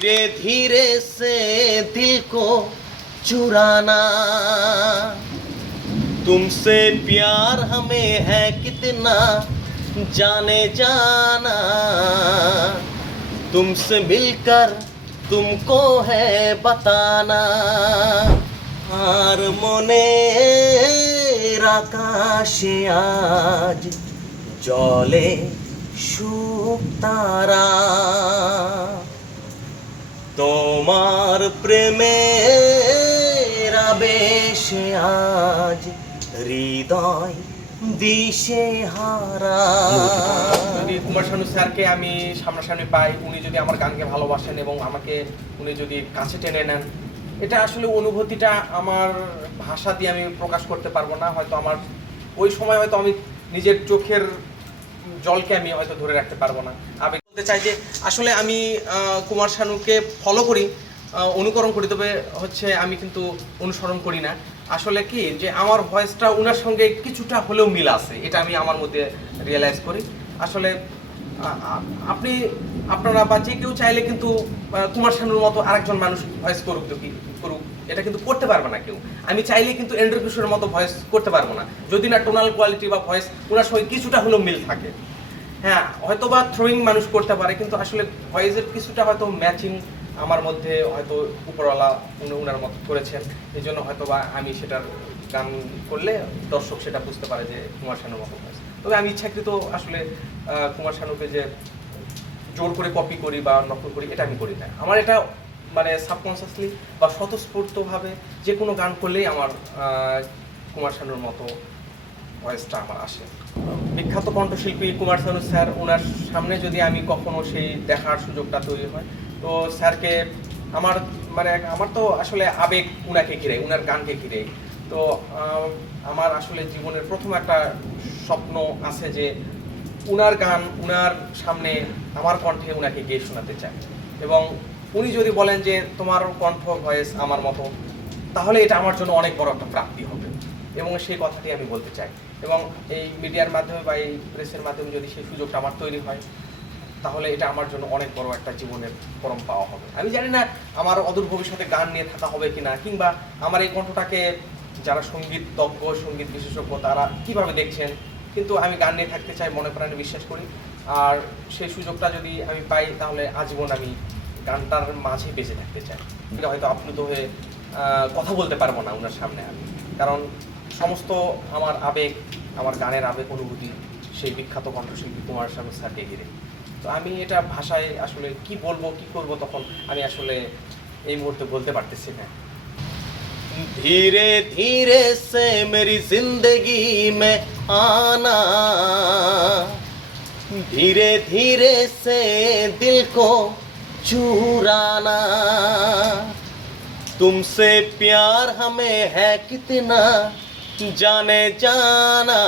धीरे धीरे से दिल को चुराना, तुमसे प्यार हमें है कितना जाने जाना, तुमसे मिलकर तुमको है बताना। আর মনের আকাশে আজ জলে সুখ তারা, তোমার প্রেমের আবেশে আজ হৃদয় দিশে হারা। যদি কুমার শানু স্যারকে আমি সামনাসামনি পাই, উনি যদি আমার গানকে ভালোবাসেন এবং আমাকে উনি যদি কাছে টেনে নেন, এটা আসলে অনুভূতিটা আমার ভাষা দিয়ে আমি প্রকাশ করতে পারবো না। হয়তো আমার ওই সময় হয়তো আমি নিজের চোখের জলকে আমি হয়তো ধরে রাখতে পারবো না। আবেগ বলতে চাই যে আসলে আমি কুমার শানুকে ফলো করি, অনুকরণ করি, তবে হচ্ছে আমি কিন্তু অনুসরণ করি না। আসলে কি যে আমার ভয়েসটা ওনার সঙ্গে কিছুটা হলেও মিল আছে, এটা আমি আমার মধ্যে রিয়েলাইজ করি। আসলে আপনারা বা যে কেউ চাইলে কিন্তু কুমার শানুর মতো আরেকজন মানুষ ভয়েস করুক এটা কিন্তু করতে পারবে না কেউ। আমি চাইলে কিন্তু এন্ড্রু কিশোরের মতো ভয়েস করতে পারবো না, যদি না টোনাল কোয়ালিটি বা ভয়েস ওনার সঙ্গে কিছুটা হলেও মিল থাকে। হ্যাঁ, হয়তো বা থ্রোয়িং মানুষ করতে পারে, কিন্তু আসলে ভয়েসের কিছুটা হয়তো ম্যাচিং আমার মধ্যে হয়তো উপরওয়ালা ওনার মতো করেছেন। এই জন্য হয়তো বা আমি সেটার গান করলে দর্শক সেটা বুঝতে পারে যে কুমার শানুর মতো ভয়েস। তবে আমি ইচ্ছাকৃত আসলে কুমার শানুকে যে জোর করে কপি করি বা নকল করি, এটা আমি করি না। আমার এটা মানে সাবকনসিয়াসলি বা স্বতঃস্ফূর্তভাবে যে কোনো গান করলেই আমার কুমার শানুর মতো ভয়েসটা আমার আসে। বিখ্যাত কণ্ঠশিল্পী কুমার শানু স্যার, ওনার সামনে যদি আমি কখনো সেই দেখার সুযোগটা তৈরি হয়, তো স্যারকে আমার তো আসলে আবেগ উনাকে ঘিরে, উনার গানকে ঘিরে। তো আমার আসলে জীবনের প্রথম একটা স্বপ্ন আছে যে উনার গান উনার সামনে আমার কণ্ঠে উনাকে গেয়ে শোনাতে চাই, এবং উনি যদি বলেন যে তোমার কণ্ঠ ভয়েস আমার মতো, তাহলে এটা আমার জন্য অনেক বড় একটা প্রাপ্তি হবে, এবং সেই কথাটি আমি বলতে চাই। এবং এই মিডিয়ার মাধ্যমে বা এই প্রেসের মাধ্যমে যদি সেই সুযোগটা আমার তৈরি হয়, তাহলে এটা আমার জন্য অনেক বড় একটা জীবনের পরম পাওয়া হবে। আমি জানি না আমার অদূর ভবিষ্যতে গান নিয়ে থাকা হবে কিনা, কিংবা আমার এই কণ্ঠটাকে যারা সঙ্গীতজ্ঞ, সঙ্গীত বিশেষজ্ঞ তারা কিভাবে দেখছেন, কিন্তু আমি গান নিয়ে থাকতে চাই, মনে প্রাণে বিশ্বাস করি। আর সেই সুযোগটা যদি আমি পাই, তাহলে আজীবন আমি গানটার মাঝে বেঁচে থাকতে চাই। হয়তো আপ্লুত হয়ে কথা বলতে পারবো না ওনার সামনে আমি, কারণ সমস্ত আমার আবেগ, আমার গানের আবেগ অনুভূতি সেই বিখ্যাত কণ্ঠশিল্পী কুমার শানু স্যারকে ঘিরে। তো আমি এটা ভাষায় আসলে কি বলবো, কি করবো, তখন আমি আসলে এই মুহূর্তে বলতে পারতেছি না। धीरे धीरे से मेरी जिंदगी में आना, धीरे धीरे से दिल को चुराना, तुमसे प्यार हमें है कितना जाने जाना,